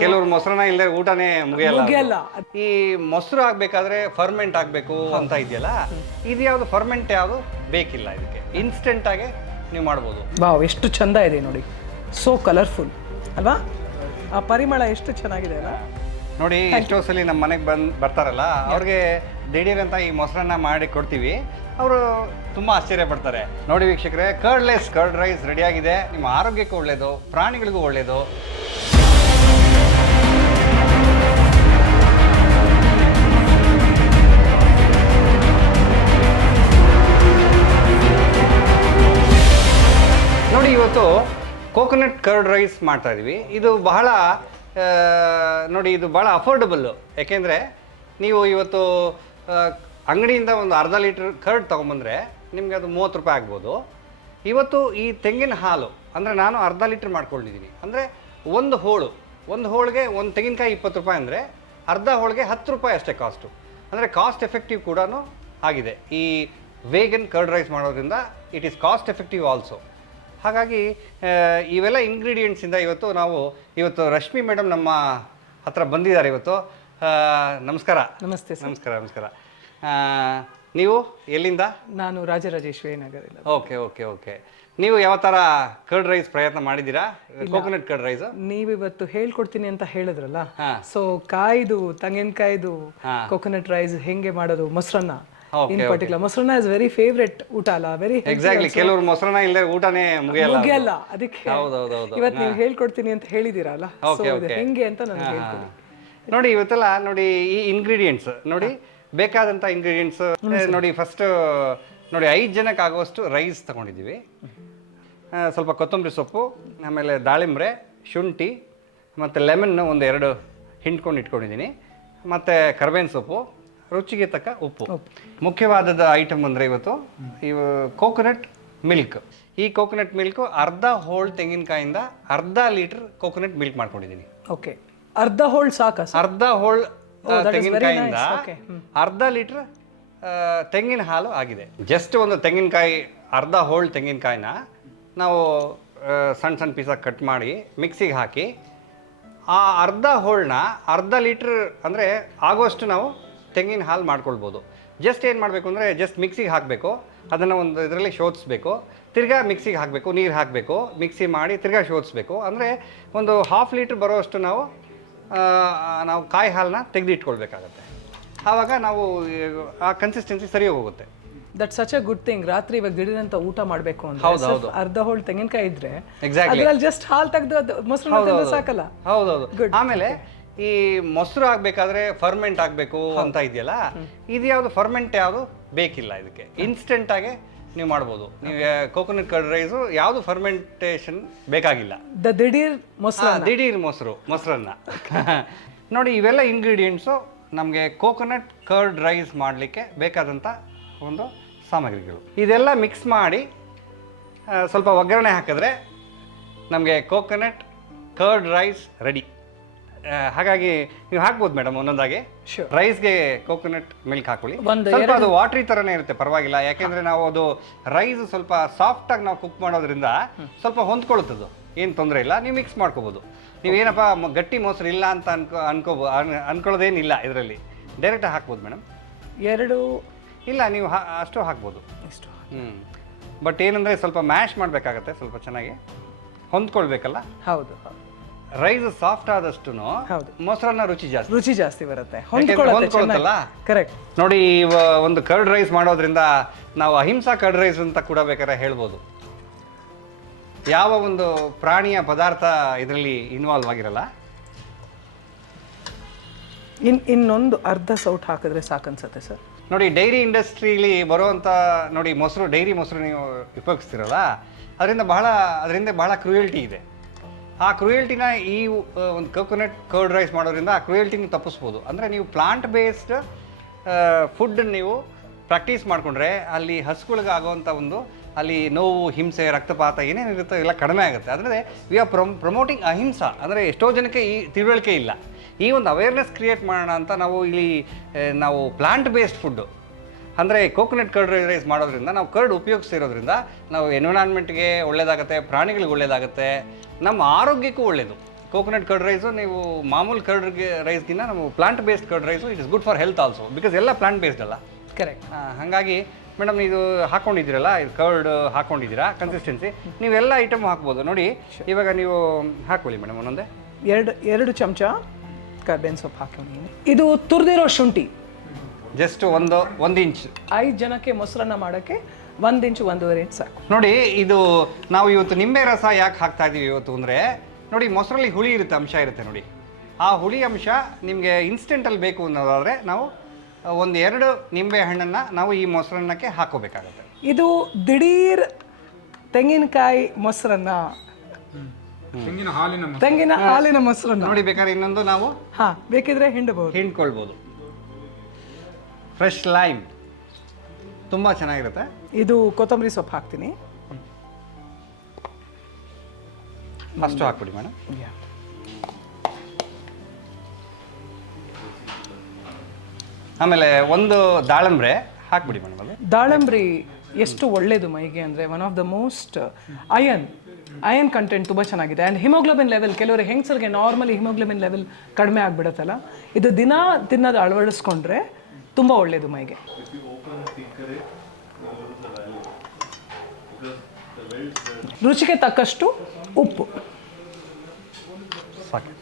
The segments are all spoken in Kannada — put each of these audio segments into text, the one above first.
ಕೆಲವರು ಮೊಸರನ್ನ ಇಲ್ಲದೆ ಊಟನೇ ಮುಗಿಯಲ್ಲ. ಮುಗಿಯಲ್ಲ. ಈ ಮೊಸರು ಆಗ್ಬೇಕಾದ್ರೆ ಫರ್ಮೆಂಟ್ ಆಗಬೇಕು ಅಂತ ಇದೆಯಲ್ಲ, ಇದು ಯಾವುದು ಫರ್ಮೆಂಟ್ ಯಾವುದು ಬೇಕಿಲ್ಲ. ಇದಕ್ಕೆ ಇನ್ಸ್ಟೆಂಟ್ ಆಗಿ ನೀವು ಮಾಡ್ಬೋದು. ವಾವ್, ಎಷ್ಟು ಚಂದ ಇದೆ ನೋಡಿ, ಸೋ ಕಲರ್ಫುಲ್ ಅಲ್ವಾ? ಆ ಪರಿಮಳ ಎಷ್ಟು ಚೆನ್ನಾಗಿದೆ ಅಲ್ಲ ನೋಡಿ. ಎಷ್ಟೋ ಸಲ ನಮ್ಮ ಮನೆಗೆ ಬರ್ತಾರಲ್ಲ, ಅವ್ರಿಗೆ ದಿಢೀರ್ ಅಂತ ಈ ಮೊಸರನ್ನ ಮಾಡಿ ಕೊಡ್ತೀವಿ. ಅವರು ತುಂಬ ಆಶ್ಚರ್ಯ ಪಡ್ತಾರೆ. ನೋಡಿ ವೀಕ್ಷಕರೇ, ಕರ್ಡ್ಲೆಸ್ ಕರ್ಡ್ ರೈಸ್ ರೆಡಿಯಾಗಿದೆ. ನಿಮ್ಮ ಆರೋಗ್ಯಕ್ಕೂ ಒಳ್ಳೆಯದು, ಪ್ರಾಣಿಗಳಿಗೂ ಒಳ್ಳೆಯದು. ನೋಡಿ, ಇವತ್ತು ಕೋಕೋನಟ್ ಕರ್ಡ್ ರೈಸ್ ಮಾಡ್ತಾ ಇದೀವಿ. ಇದು ಬಹಳ ನೋಡಿ, ಇದು ಭಾಳ ಅಫೋರ್ಡಬಲ್ಲು. ಯಾಕೆಂದರೆ ನೀವು ಇವತ್ತು ಅಂಗಡಿಯಿಂದ ಒಂದು ಅರ್ಧ ಲೀಟ್ರ್ ಕರ್ಡ್ ತೊಗೊಂಬಂದರೆ ನಿಮಗೆ ಅದು 30 ರೂಪಾಯಿ ಆಗ್ಬೋದು. ಇವತ್ತು ಈ ತೆಂಗಿನ ಹಾಲು ಅಂದರೆ ನಾನು ಅರ್ಧ ಲೀಟ್ರ್ ಮಾಡ್ಕೊಂಡಿದ್ದೀನಿ. ಅಂದರೆ ಒಂದು ಹೋಳಿಗೆ ಒಂದು ತೆಂಗಿನಕಾಯಿ 20 ರೂಪಾಯಿ ಅಂದರೆ ಅರ್ಧ ಹೋಳಿಗೆ 10 ರೂಪಾಯಿ ಅಷ್ಟೇ ಕಾಸ್ಟು. ಅಂದರೆ ಕಾಸ್ಟ್ ಎಫೆಕ್ಟಿವ್ ಕೂಡ ಆಗಿದೆ. ಈ ವೇಗನ್ ಕರ್ಡ್ ರೈಸ್ ಮಾಡೋದ್ರಿಂದ it is cost effective also. ಹಾಗಾಗಿ ಇವೆಲ್ಲ ಇಂಗ್ರೀಡಿಯೆಂಟ್ಸಿಂದ ಇವತ್ತು ರಶ್ಮಿ ಮೇಡಮ್ ನಮ್ಮ ಹತ್ರ ಬಂದಿದ್ದಾರೆ ಇವತ್ತು. ನಮಸ್ಕಾರ. ನಮಸ್ತೆ ಸರ್. ನಮಸ್ಕಾರ. ನಮಸ್ಕಾರ. ನೀವು ಎಲ್ಲಿಂದ? ನಾನು ರಾಜರಾಜೇಶ್ವರಿ ನಗರದಿಂದ. ಓಕೆ. ನೀವು ಯಾವ ಥರ ಕರ್ಡ್ ರೈಸ್ ಪ್ರಯತ್ನ ಮಾಡಿದ್ದೀರಾ? ಕೋಕೋನಟ್ ಕರ್ಡ್ ರೈಸ್ ನೀವಿವತ್ತು ಹೇಳ್ಕೊಡ್ತೀನಿ ಅಂತ ಹೇಳಿದ್ರಲ್ಲ, ಸೊ ತೆಂಗಿನಕಾಯ್ದು ಕೋಕೋನಟ್ ರೈಸ್ ಹೆಂಗೆ ಮಾಡೋದು, ಮೊಸರನ್ನ ಇನ್ ಪರ್ಟಿಕ್ಯುಲರ್. ಮೊಸರನ್ನ ಇಸ್ ವೆರಿ ಫೇವ್ರೆಟ್ ಊಟ ಅಲ್ಲ, ವೆರಿ ಎಕ್ಸಾಕ್ಟ್ಲಿ. ಕೆಲವರು ಮೊಸರನ್ನ ಇಲ್ಲದೆ ಊಟನೇ ಮುಗಿಯಲ್ಲ. ಅದಕ್ಕೆ ಇವತ್ತು ನೀವು ಹೇಳ್ಕೊಡ್ತೀನಿ ಅಂತ ಹೇಳಿದಿರಲ್ಲ, ಹೆಂಗೆ ಅಂತ ನನಗೆ ಹೇಳ್ಕೊಡಿ. ನೋಡಿ, ಇವತ್ತೆಲ್ಲ ನೋಡಿ ಈ ಇಂಗ್ರೀಡಿಯೆಂಟ್ಸ್ ನೋಡಿ, ಬೇಕಾದಂಥ ಇಂಗ್ರೀಡಿಯೆಂಟ್ಸ್ ನೋಡಿ. ಫಸ್ಟ್ ನೋಡಿ, 5 ಜನಕ್ಕೆ ಆಗುವಷ್ಟು ರೈಸ್ ತಗೊಂಡಿದ್ದೀವಿ. ಸ್ವಲ್ಪ ಕೊತ್ತಂಬರಿ ಸೊಪ್ಪು, ಆಮೇಲೆ ದಾಳಿಂಬ್ರೆ, ಶುಂಠಿ ಮತ್ತು ಲೆಮನ್ ಒಂದು 2 ಹಿಂಡ್ಕೊಂಡು ಇಟ್ಕೊಂಡಿದ್ದೀನಿ, ಮತ್ತು ಕರ್ಬೇವಿನ ಸೊಪ್ಪು, ರುಚಿಗೆ ತಕ್ಕ ಉಪ್ಪು. ಮುಖ್ಯವಾದ ಐಟಮ್ ಅಂದರೆ ಇವತ್ತು ಕೋಕೋನಟ್ ಮಿಲ್ಕ್. ಈ ಕೋಕೋನಟ್ ಮಿಲ್ಕು ಅರ್ಧ ಹೋಳ್ ತೆಂಗಿನಕಾಯಿಂದ ಅರ್ಧ ಲೀಟರ್ ಕೋಕೋನಟ್ ಮಿಲ್ಕ್ ಮಾಡ್ಕೊಂಡಿದ್ದೀನಿ. ಓಕೆ, ಅರ್ಧ ಹೋಳ್ ಸಾಕ? ಅರ್ಧ ಹೋಳ್ ತೆಂಗಿನಕಾಯಿಂದ ಅರ್ಧ ಲೀಟರ್ ತೆಂಗಿನ ಹಾಲು ಆಗಿದೆ. ಜಸ್ಟ್ ಒಂದು ತೆಂಗಿನಕಾಯಿ, ಅರ್ಧ ಹೋಳ್ ತೆಂಗಿನಕಾಯಿನ ನಾವು ಸಣ್ಣ ಪೀಸಾಗಿ ಕಟ್ ಮಾಡಿ ಮಿಕ್ಸಿಗೆ ಹಾಕಿ, ಆ ಅರ್ಧ ಹೋಳನ್ನ ಅರ್ಧ ಲೀಟ್ರ್ ಅಂದರೆ ಆಗೋಷ್ಟು ನಾವು ತೆಂಗಿನ ಹಾಲು ಮಾಡ್ಕೊಳ್ಬೋದು. ಜಸ್ಟ್ ಏನು ಮಾಡಬೇಕು ಅಂದರೆ, ಜಸ್ಟ್ ಮಿಕ್ಸಿಗೆ ಹಾಕಬೇಕು, ಅದನ್ನು ಒಂದು ಇದರಲ್ಲಿ ಶೋಧಿಸ್ಬೇಕು, ತಿರ್ಗಾ ಮಿಕ್ಸಿಗೆ ಹಾಕಬೇಕು, ನೀರು ಹಾಕಬೇಕು, ಮಿಕ್ಸಿ ಮಾಡಿ ತಿರ್ಗಾ ಶೋಧಿಸ್ಬೇಕು. ಅಂದರೆ ಒಂದು 1/2 ಲೀಟ್ರ್ ಬರೋಷ್ಟು ನಾವು ಕಾಯಿ ಹಾಲನ್ನ ತೆಗೆದಿಟ್ಕೊಳ್ಬೇಕಾಗತ್ತೆ. ಆವಾಗ ನಾವು ಆ ಕನ್ಸಿಸ್ಟೆನ್ಸಿ ಸರಿ ಹೋಗುತ್ತೆ. That such a good thing. ರಾತ್ರಿ ಇವಾಗ ದಿಢೀರಂತ ಊಟ ಮಾಡಬೇಕು ಅಂದ್ರೆ ಅರ್ಧ ಹೋಳ್ ತೆಂಗಿನಕಾಯಿ ಇದ್ರೆ ಅದ್ರಲ್ಲಿ ಜಸ್ಟ್ ಹಾಲು ತೆಗೆದು ಮೊಸರು ಸಾಕಲ್ಲ. ಹೌದೌದು. ಆಮೇಲೆ ಈ ಮೊಸರು ಆಗ್ಬೇಕಾದ್ರೆ ಫರ್ಮೆಂಟ್ ಆಗಬೇಕು ಅಂತ ಇದೆಯಲ್ಲ, ಇದು ಯಾವುದು ಫರ್ಮೆಂಟ್ ಯಾವುದು ಬೇಕಿಲ್ಲ. ಇದಕ್ಕೆ ಇನ್ಸ್ಟೆಂಟ್ ಆಗಿ ನೀವು ಮಾಡ್ಬೋದು. ನೀವು ಕೋಕೋನಟ್ ಕರ್ಡ್ ರೈಸು ಯಾವುದು ಫರ್ಮೆಂಟೇಷನ್ ಬೇಕಾಗಿಲ್ಲ. ದಿಢೀರ್ ಮೊಸರನ್ನ ನೋಡಿ. ಇವೆಲ್ಲ ಇಂಗ್ರೀಡಿಯೆಂಟ್ಸು ನಮಗೆ ಕೋಕೋನಟ್ ಕರ್ಡ್ ರೈಸ್ ಮಾಡಲಿಕ್ಕೆ ಬೇಕಾದಂಥ ಒಂದು ಸಾಮಗ್ರಿಗಳು. ಇದೆಲ್ಲ ಮಿಕ್ಸ್ ಮಾಡಿ ಸ್ವಲ್ಪ ಒಗ್ಗರಣೆ ಹಾಕಿದ್ರೆ ನಮಗೆ ಕೋಕೋನಟ್ ಕರ್ಡ್ ರೈಸ್ ರೆಡಿ. ಹಾಗಾಗಿ ನೀವು ಹಾಕ್ಬೋದು ಮೇಡಮ್ ಒಂದೊಂದಾಗಿ. ರೈಸ್ಗೆ ಕೋಕೋನಟ್ ಮಿಲ್ಕ್ ಹಾಕೊಳ್ಳಿ. ಸ್ವಲ್ಪ ಅದು ವಾಟ್ರಿ ಥರನೇ ಇರುತ್ತೆ, ಪರವಾಗಿಲ್ಲ. ಯಾಕೆಂದರೆ ನಾವು ಅದು ರೈಸ್ ಸ್ವಲ್ಪ ಸಾಫ್ಟಾಗಿ ನಾವು ಕುಕ್ ಮಾಡೋದ್ರಿಂದ ಸ್ವಲ್ಪ ಹೊಂದ್ಕೊಳ್ತದ್ದು, ಏನು ತೊಂದರೆ ಇಲ್ಲ. ನೀವು ಮಿಕ್ಸ್ ಮಾಡ್ಕೋಬೋದು. ನೀವೇನಪ್ಪ ಗಟ್ಟಿ ಮೊಸರು ಇಲ್ಲ ಅಂತ ಅನ್ಕೊಳ್ಳೋದೇನಿಲ್ಲ. ಇದರಲ್ಲಿ ಡೈರೆಕ್ಟಾಗಿ ಹಾಕ್ಬೋದು ಮೇಡಮ್. 2 ಇಲ್ಲ, ನೀವು ಅಷ್ಟು ಹಾಕ್ಬೋದು. ಬಟ್ ಏನಂದರೆ ಸ್ವಲ್ಪ ಮ್ಯಾಶ್ ಮಾಡಬೇಕಾಗತ್ತೆ, ಸ್ವಲ್ಪ ಚೆನ್ನಾಗಿ ಹೊಂದ್ಕೊಳ್ಬೇಕಲ್ಲ. ಹೌದು. ರೈಸ್ ಸಾಫ್ಟ್ ಆದಷ್ಟು ಮೊಸರನ್ನ ರುಚಿ ಜಾಸ್ತಿ ಬರುತ್ತೆ, ಹೊಂದ್ಕೊಳ್ಳುತ್ತಲ್ಲ. ಕರೆಕ್ಟ್. ನೋಡಿ, ಒಂದು ಕರ್ಡ್ ರೈಸ್ ಮಾಡೋದ್ರಿಂದ ನಾವು ಅಹಿಂಸಾ ಕರ್ಡ್ ರೈಸ್ ಅಂತ ಕೂಡ ಬೇಕಾದ್ರೆ ಹೇಳ್ಬೋದು. ಯಾವ ಒಂದು ಪ್ರಾಣಿಯ ಪದಾರ್ಥ ಇದರಲ್ಲಿ ಇನ್ವಾಲ್ವ್ ಆಗಿರಲ್ಲ. ಇನ್ನೊಂದು ಅರ್ಧ ಸೌಟ್ ಹಾಕಿದ್ರೆ ಸಾಕನ್ಸುತ್ತೆ ಸರ್. ನೋಡಿ, ಡೈರಿ ಇಂಡಸ್ಟ್ರಿಲಿ ಬರುವಂಥ ನೋಡಿ ಡೈರಿ ಮೊಸರು ನೀವು ಉಪಯೋಗಿಸ್ತಿರಲ್ಲ, ಅದರಿಂದ ಬಹಳ ಕ್ರೂಯಲ್ಟಿ ಇದೆ. ಆ ಕ್ರೂಯಲ್ಟಿನ ಈ ಒಂದು ಕೋಕೋನಟ್ ಕರ್ಡ್ ರೈಸ್ ಮಾಡೋದ್ರಿಂದ ಆ ಕ್ರೂಯಲ್ಟಿನ ತಪ್ಪಿಸ್ಬೋದು. ಅಂದರೆ ನೀವು ಪ್ಲಾಂಟ್ ಬೇಸ್ಡ್ ಫುಡ್ ನೀವು ಪ್ರಾಕ್ಟೀಸ್ ಮಾಡಿಕೊಂಡ್ರೆ ಅಲ್ಲಿ ಹಸುಗಳಿಗೆ ಆಗೋವಂಥ ಅಲ್ಲಿ ನೋವು, ಹಿಂಸೆ, ರಕ್ತಪಾತ ಏನೇನಿರುತ್ತೋ ಎಲ್ಲ ಕಡಿಮೆ ಆಗುತ್ತೆ. ಅಂದರೆ ವಿ ಆರ್ ಪ್ರಮೋಟಿಂಗ್ ಅಹಿಂಸಾ. ಅಂದರೆ ಎಷ್ಟೋ ಜನಕ್ಕೆ ಈ ತಿಳುವಳಿಕೆ ಇಲ್ಲ. ಈ ಒಂದು ಅವೇರ್ನೆಸ್ ಕ್ರಿಯೇಟ್ ಮಾಡೋಣ ಅಂತ ನಾವು ಪ್ಲಾಂಟ್ ಬೇಸ್ಡ್ ಫುಡ್ಡು ಅಂದರೆ ಕೋಕೋನಟ್ ಕರ್ಡ್ ರೈಸ್ ಮಾಡೋದ್ರಿಂದ, ನಾವು ಕರ್ಡ್ ಉಪಯೋಗಿಸ್ತಿರೋದ್ರಿಂದ ನಾವು ಎನ್ವಿರಾನ್ಮೆಂಟ್ಗೆ ಒಳ್ಳೆಯದಾಗುತ್ತೆ, ಪ್ರಾಣಿಗಳಿಗೆ ಒಳ್ಳೆಯದಾಗುತ್ತೆ, ನಮ್ಮ ಆರೋಗ್ಯಕ್ಕೂ ಒಳ್ಳೆಯದು. ಕೋಕೋನಟ್ ಕರ್ಡ್ ರೈಸು ನೀವು ಮಾಮೂಲು ಕರ್ಡ್ ರೈಸ್ಗಿನ್ನ ನಾವು plant based curd rice it is good for health also because ಎಲ್ಲ ಪ್ಲಾಂಟ್ ಬೇಸ್ಡ್ ಅಲ್ಲ. ಕರೆಕ್ಟ್. ಹಾಗಾಗಿ ಮೇಡಮ್ ಇದು ಹಾಕ್ಕೊಂಡಿದ್ದೀರಲ್ಲ, ಇದು ಕರ್ಡ್ ಹಾಕ್ಕೊಂಡಿದ್ದೀರಾ ಕನ್ಸಿಸ್ಟೆನ್ಸಿ, ನೀವೆಲ್ಲ ಐಟಮ್ ಹಾಕ್ಬೋದು. ನೋಡಿ ಇವಾಗ ನೀವು ಹಾಕೊಳ್ಳಿ ಮೇಡಮ್ ಒಂದೊಂದೇ. ಎರಡು ಚಮಚ ಕರ್ಬೇವಿನ ಸೊಪ್ಪು ಹಾಕಿದ್ದೀನಿ. ಇದು ತುರಿದಿರೋ ಶುಂಠಿ ಜಸ್ಟ್ ಒಂದು ಇಂಚ್. 5 ಜನಕ್ಕೆ ಮೊಸರನ್ನ ಮಾಡೋಕ್ಕೆ 1 ಇಂಚು 1.5 ಇಂಚ್ ಸಾಕು. ನೋಡಿ ಇದು ನಾವು ಇವತ್ತು ನಿಂಬೆ ರಸ ಯಾಕೆ ಹಾಕ್ತಾ ಇದೀವಿ ಇವತ್ತು ಅಂದರೆ, ನೋಡಿ ಮೊಸರಲ್ಲಿ ಹುಳಿ ಇರುತ್ತೆ, ಅಂಶ ಇರುತ್ತೆ ನೋಡಿ. ಆ ಹುಳಿ ಅಂಶ ನಿಮಗೆ ಇನ್ಸ್ಟೆಂಟಲ್ಲಿ ಬೇಕು ಅನ್ನೋದಾದರೆ ನಾವು 1-2 ನಿಂಬೆ ಹಣ್ಣನ್ನು ನಾವು ಈ ಮೊಸರನ್ನಕ್ಕೆ ಹಾಕೋಬೇಕಾಗುತ್ತೆ. ಇದು ದಿಢೀರ್ ತೆಂಗಿನಕಾಯಿ ಮೊಸರನ್ನ, ತೆಂಗಿನ ಹಾಲಿನ ಮೊಸರನ್ನ. ನೋಡಿ ಬೇಕಾದ್ರೆ ಇನ್ನೊಂದು ನಾವು ಬೇಕಿದ್ರೆ ಹಿಂಡ್ಕೊಳ್ಬೋದು. ಫ್ರೆಶ್ ಲೈಮ್ ತುಂಬ ಚೆನ್ನಾಗಿರುತ್ತೆ. ಇದು ಕೊತ್ತಂಬರಿ ಸೊಪ್ಪು ಹಾಕ್ತೀನಿ. ಫಸ್ಟ್ ಹಾಕ್ಬಿಡಿ ಮೇಡಮ್. ಆಮೇಲೆ ಒಂದು ದಾಳಂಬ್ರೆ ಹಾಕ್ಬಿಡಿ ಮೇಡಮ್. ಅದು ದಾಳಂಬ್ರಿ ಎಷ್ಟು ಒಳ್ಳೇದು ಮೈಗೆ ಅಂದರೆ one of the most iron content ತುಂಬ ಚೆನ್ನಾಗಿದೆ. ಆ್ಯಂಡ್ ಹಿಮೋಗ್ಲೋಬಿನ್ ಲೆವೆಲ್, ಕೆಲವರು ಹೆಂಗಸರಿಗೆ ನಾರ್ಮಲಿ ಹಿಮೋಗ್ಲೋಬಿನ್ ಲೆವೆಲ್ ಕಡಿಮೆ ಆಗಿಬಿಡುತ್ತಲ್ಲ, ಇದು ದಿನ ತಿನ್ನೋದು ಅಳವಡಿಸ್ಕೊಂಡ್ರೆ ತುಂಬ ಒಳ್ಳೆಯದು ಮೈಗೆ. ರುಚಿಗೆ ತಕ್ಕಷ್ಟು ಉಪ್ಪು ಸಾಕು.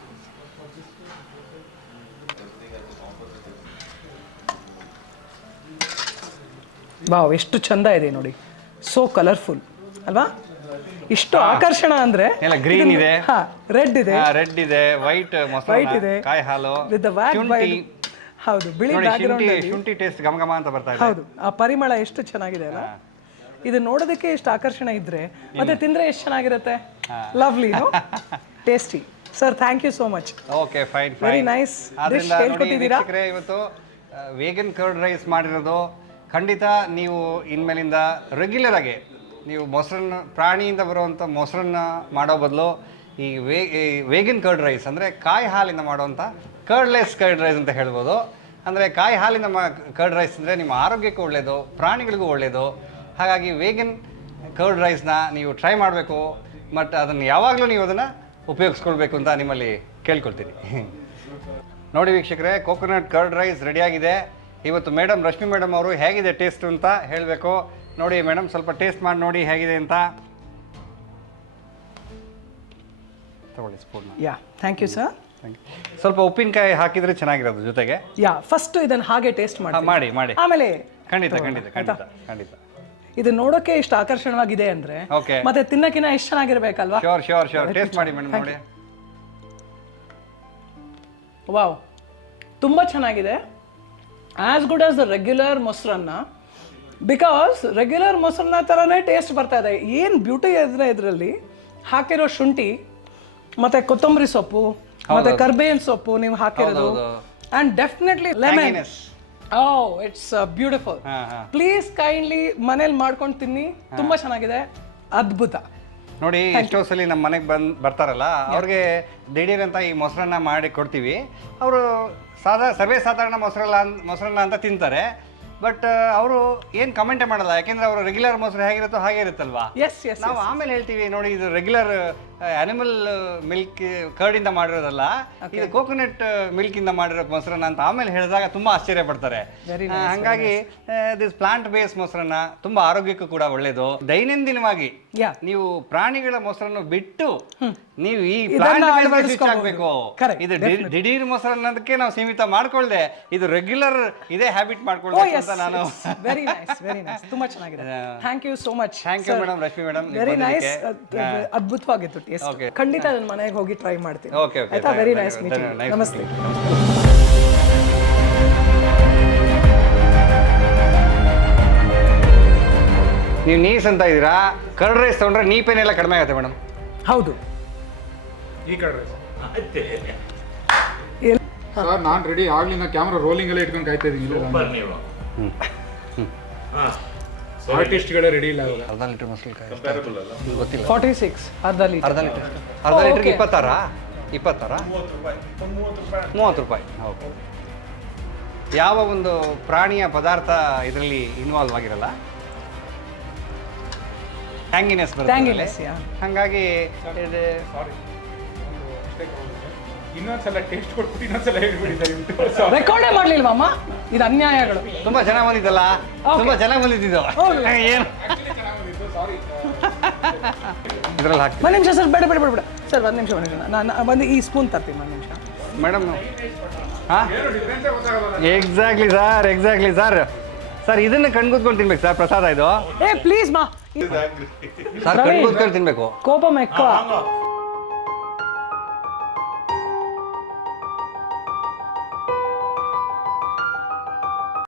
ವಾವ್, ಎಷ್ಟು ಚಂದ ಇದೆ ನೋಡಿ, ಸೋ ಕಲರ್ಫುಲ್ ಅಲ್ವಾ? ಇಷ್ಟು ಆಕರ್ಷಣ ಅಂದ್ರೆ ಗ್ರೀನ್ ಇದೆ, ರೆಡ್ ಇದೆ, ವೈಟ್ ಇದೆ, ಕಾಯಿ ಹಾಲು ವಿತ್ ಹೌದು, ಬಿಳಿ ಬ್ಯಾಕ್ಗ್ರೌಂಡ್, ಶುಂಠಿ ಟೇಸ್ಟ್ ಘಮ ಅಂತ ಬರ್ತಾ ಇದೆ. ಹೌದು, ಆ ಪರಿಮಳ ಎಷ್ಟು ಚೆನ್ನಾಗಿದೆ ಅಲ್ಲ. ಇದು ನೋಡೋದಕ್ಕೆ ಎಷ್ಟು ಆಕರ್ಷಣೆ ಇದ್ರೆ ಮತ್ತೆ ತಿಂದ್ರೆ ಎಷ್ಟು ಚೆನ್ನಾಗಿರುತ್ತೆ. Lovely, tasty. Sir, thank you so much. Okay, fine, very nice dish ಹೇಳ್ಕೊಟ್ಟಿದ್ದೀರಾ. ಇವತ್ತು ವೇಗನ್ ಕರ್ಡ್ ರೈಸ್ ಮಾಡಿರೋದು ಖಂಡಿತ ನೀವು ಇನ್ಮೇಲಿಂದ ರೆಗ್ಯುಲರ್ ಆಗಿ ನೀವು ಮೊಸರನ್ನ, ಪ್ರಾಣಿಯಿಂದ ಬರುವಂಥ ಮೊಸರನ್ನ ಮಾಡೋ ಬದಲು ಈ ವೇಗನ್ ಕರ್ಡ್ ರೈಸ್ ಅಂದರೆ ಕಾಯಿ ಹಾಲಿಂದ ಮಾಡುವಂಥ ಕರ್ಡ್ಲೆಸ್ ಕರ್ಡ್ ರೈಸ್ ಅಂತ ಹೇಳ್ಬೋದು. ಅಂದರೆ ಕಾಯಿ ಹಾಲಿನ ಕರ್ಡ್ ರೈಸ್ ಅಂದರೆ ನಿಮ್ಮ ಆರೋಗ್ಯಕ್ಕೂ ಒಳ್ಳೆಯದು, ಪ್ರಾಣಿಗಳಿಗೂ ಒಳ್ಳೆಯದು. ಹಾಗಾಗಿ ವೇಗನ್ ಕರ್ಡ್ ರೈಸ್ನ ನೀವು ಟ್ರೈ ಮಾಡಬೇಕು. ಬಟ್ ಅದನ್ನು ಯಾವಾಗಲೂ ನೀವು ಅದನ್ನು ಉಪಯೋಗಿಸ್ಕೊಳ್ಬೇಕು ಅಂತ ನಿಮ್ಮಲ್ಲಿ ಕೇಳ್ಕೊಳ್ತೀನಿ. ನೋಡಿ ವೀಕ್ಷಕರೇ, ಕೋಕೋನಟ್ ಕರ್ಡ್ ರೈಸ್ ರೆಡಿಯಾಗಿದೆ. ಇವತ್ತು ಮೇಡಮ್, ರಶ್ಮಿ ಮೇಡಮ್ ಅವರು ಹೇಗಿದೆ ಟೇಸ್ಟು ಅಂತ ಹೇಳಬೇಕು. ನೋಡಿ ಮೇಡಮ್, ಸ್ವಲ್ಪ ಟೇಸ್ಟ್ ಮಾಡಿ ನೋಡಿ ಹೇಗಿದೆ ಅಂತ. ತಗೊಳ್ಳಿ ಸ್ಪೂನ್. Thank you sir. ಸ್ವಲ್ಪ ಉಪ್ಪಿನಕಾಯಿ ಹಾಕಿದ್ರೆ ಚೆನ್ನಾಗಿರೋದು ಜೊತೆಗೆ. ಫಸ್ಟ್ ಇದನ್ನು ಹಾಗೆ ಟೇಸ್ಟ್ ಮಾಡಿ ಆಮೇಲೆ ಖಂಡಿತ ಖಂಡಿತ ಖಂಡಿತ ಖಂಡಿತ. ಇದು ನೋಡೋಕೆ ಎಷ್ಟು ಆಕರ್ಷಣವಾಗಿದೆ ಅಂದ್ರೆ ಮತ್ತೆ ತಿನ್ನಕ್ಕಿನ ಎಷ್ಟು ಚೆನ್ನಾಗಿರ್ಬೇಕಲ್ವಾ? ಶೋರ್ ಟೇಸ್ಟ್ ಮಾಡಿ ಮೇಡಮ್. ನೋಡಿ, ವಾವ್, ತುಂಬಾ ಚೆನ್ನಾಗಿದೆ. As good as the regular ಮೊಸರನ್ನ, ಬಿಕಾಸ್ ರೆಗ್ಯುಲರ್ ಮೊಸರನ್ನ ಥರನೇ ಟೇಸ್ಟ್ ಬರ್ತಾ ಇದೆ. ಏನು ಬ್ಯೂಟಿ ಇದ್ರೆ ಇದರಲ್ಲಿ ಹಾಕಿರೋ ಶುಂಠಿ ಮತ್ತೆ ಕೊತ್ತಂಬರಿ ಸೊಪ್ಪು ಮತ್ತೆ ಕರ್ಬೇವಿನ ಸೊಪ್ಪು ನೀವು ಹಾಕಿರೋದು, and definitely lemon. It's beautiful. Please kindly ಮನೇಲಿ ಮಾಡ್ಕೊಂಡು ತಿನ್ನಿ, ತುಂಬಾ ಚೆನ್ನಾಗಿದೆ, ಅದ್ಭುತ. ನೋಡಿ, ಎಷ್ಟೋ ಸಲ ನಮ್ಮ ಮನೆಗೆ ಬರ್ತಾರಲ್ಲ, ಅವ್ರಿಗೆ ದಿಢೀರಂತ ಈ ಮೊಸರನ್ನ ಮಾಡಿ ಕೊಡ್ತೀವಿ. ಅವರು ಸರ್ವೇ ಸಾಧಾರಣ ಮೊಸರನ್ನ ಅಂತ ತಿಂತಾರೆ. ಬಟ್ ಅವರು ಏನು ಕಮೆಂಟೇ ಮಾಡಲ್ಲ, ಯಾಕೆಂದ್ರೆ ಅವರು ರೆಗ್ಯುಲರ್ ಮೊಸರು ಹೇಗಿರುತ್ತೋ ಹಾಗೆ ಇರುತ್ತಲ್ವಾ. ನಾವು ಆಮೇಲೆ ಹೇಳ್ತೀವಿ, ನೋಡಿ ಇದು ರೆಗ್ಯುಲರ್ ಅನಿಮಲ್ ಮಿಲ್ಕ್ ಕರ್ಡಿಂದ ಮಾಡಿರೋದಲ್ಲ, ಇದು ಕೋಕೋನಟ್ ಮಿಲ್ಕ್ ಇಂದ ಮಾಡಿರೋ ಮೊಸರನ್ನ ಅಂತ ಆಮೇಲೆ ಹೇಳಿದಾಗ ತುಂಬಾ ಆಶ್ಚರ್ಯ ಪಡ್ತಾರೆ. ಹಂಗಾಗಿ ದಿಸ್ ಪ್ಲಾಂಟ್ ಬೇಸ್ ಮೊಸರನ್ನ ತುಂಬಾ ಆರೋಗ್ಯಕ್ಕೂ ಕೂಡ ಒಳ್ಳೇದು. ದೈನಂದಿನವಾಗಿ ನೀವು ಪ್ರಾಣಿಗಳ ಮೊಸರನ್ನು ಬಿಟ್ಟು ನೀವು ಈ ಸ್ವಿಚ್ ಆಗ್ಬೇಕು. ಇದು ದಿಢೀರ್ ಮೊಸರನ್ನದಕ್ಕೆ ನಾವು ಸೀಮಿತ ಮಾಡ್ಕೊಳ್ದೆ, ಇದು ರೆಗ್ಯುಲರ್ ಇದೇ ಹ್ಯಾಬಿಟ್ ಮಾಡ್ಕೊಳ್ಬೇಕು ಅಂತ ನಾನು. ವೆರಿ ನೈಸ್, ತುಂಬಾ ಚೆನ್ನಾಗಿದೆ. Thank you so much. Thank you madam, Rashmi madam. Very nice, ಅದ್ಭುತವಾಗಿತ್ತು ಟೇಸ್ಟ್. ಖಂಡಿತ ನನ್ನ ಮನೆಗೆ ಹೋಗಿ ಟ್ರೈ ಮಾಡ್ತೀನಿ. ಆಯ್ತಾ? Very nice meeting. ನಮಸ್ತೆ. ನೀವು ನೀಸ್ ಅಂತ ಇದ್ದೀರಾ, ಕರ್ಡ್ ರೈಸ್ ತಗೊಂಡ್ರೆ ನೀ ಪೇನ್ ಎಲ್ಲ ಕಡಿಮೆ ಆಗುತ್ತೆ ಮೇಡಮ್. ಹೌದು, ಈ ಕರ್ಡ್ ರೈಸ್ ಸರ್, ನಾನು ರೆಡಿ ಆಗ್ಲಿ. ನಾ ಕ್ಯಾಮ್ರಾ ರೋಲಿಂಗ್ ಎಲ್ಲ ಇಟ್ಕೊಂಡು ಕಾಯ್ತಾ ಇದ್ದೀನಿ. ಆರ್ಟಿಸ್ಟ್ಗಳೇ ರೆಡಿ ಇಲ್ಲ. ಅರ್ಧ ಲೀಟರ್ ಮೊಸರು ಗೊತ್ತಿಲ್ಲ. 46 ಅರ್ಧ ಲೀಟರ್ 26 30 ರೂಪಾಯಿ. ಓಕೆ. ಯಾವ ಒಂದು ಪ್ರಾಣಿಯ ಪದಾರ್ಥ ಇದರಲ್ಲಿ ಇನ್ವಾಲ್ವ್ ಆಗಿರಲ್ಲ, ಟ್ಯಾಂಗಿನೆಸ್ ಬರುತ್ತೆ. ಹಾಗಾಗಿ ಇನ್ನೊಂದ್ಸಲ ಟೇಸ್ಟ್ ಕೊಟ್ಬಿಟ್ಟು ಇನ್ನೊಂದ್ಸಲ ಹೇಳ್ಬಿಡಿ ದಯವಿಟ್ಟು. ರೆಕಾರ್ಡೇ ಮಾಡ್ಲಿಲ್ವಮ್ಮ, ಇದು ಅನ್ಯಾಯಗಳು. ತುಂಬಾ ಚೆನ್ನಾಗಿ ಬಂದಿದ್ದಲ್ಲ, ತುಂಬಾ ಚೆನ್ನಾಗಿ ಬಂದಿದ್ದು. ಏನು ಸಾರಿ. ಇದ್ರಲ್ಲಿ ಹಾಕಿ ಒಂದು ನಿಮಿಷ ಸರ್, ಬೇಡ ಬೇಡ ಬೇಡ ಬೇಡ ಸರ್, ಒಂದು ನಿಮಿಷ ನಾನು ಬಂದು ಈ ಸ್ಪೂನ್ ತರ್ತೀನಿ, ಒಂದು ನಿಮಿಷ. ಮೇಡಮ್. ಹಾಂ exactly sir, exactly sir. Sir ಇದನ್ನ ಕಣ್ಕೂತ್ಕೊಂಡು ತಿನ್ಬೇಕು ಸರ್, ಪ್ರಸಾದ ಇದು. ಪ್ಲೀಸ್ ಮಾ ಸರ್ ಕಣ್ಕೂತ್ಕೊಂಡು ತಿನ್ಬೇಕು. ಕೋಪಂ ఎక్కువ.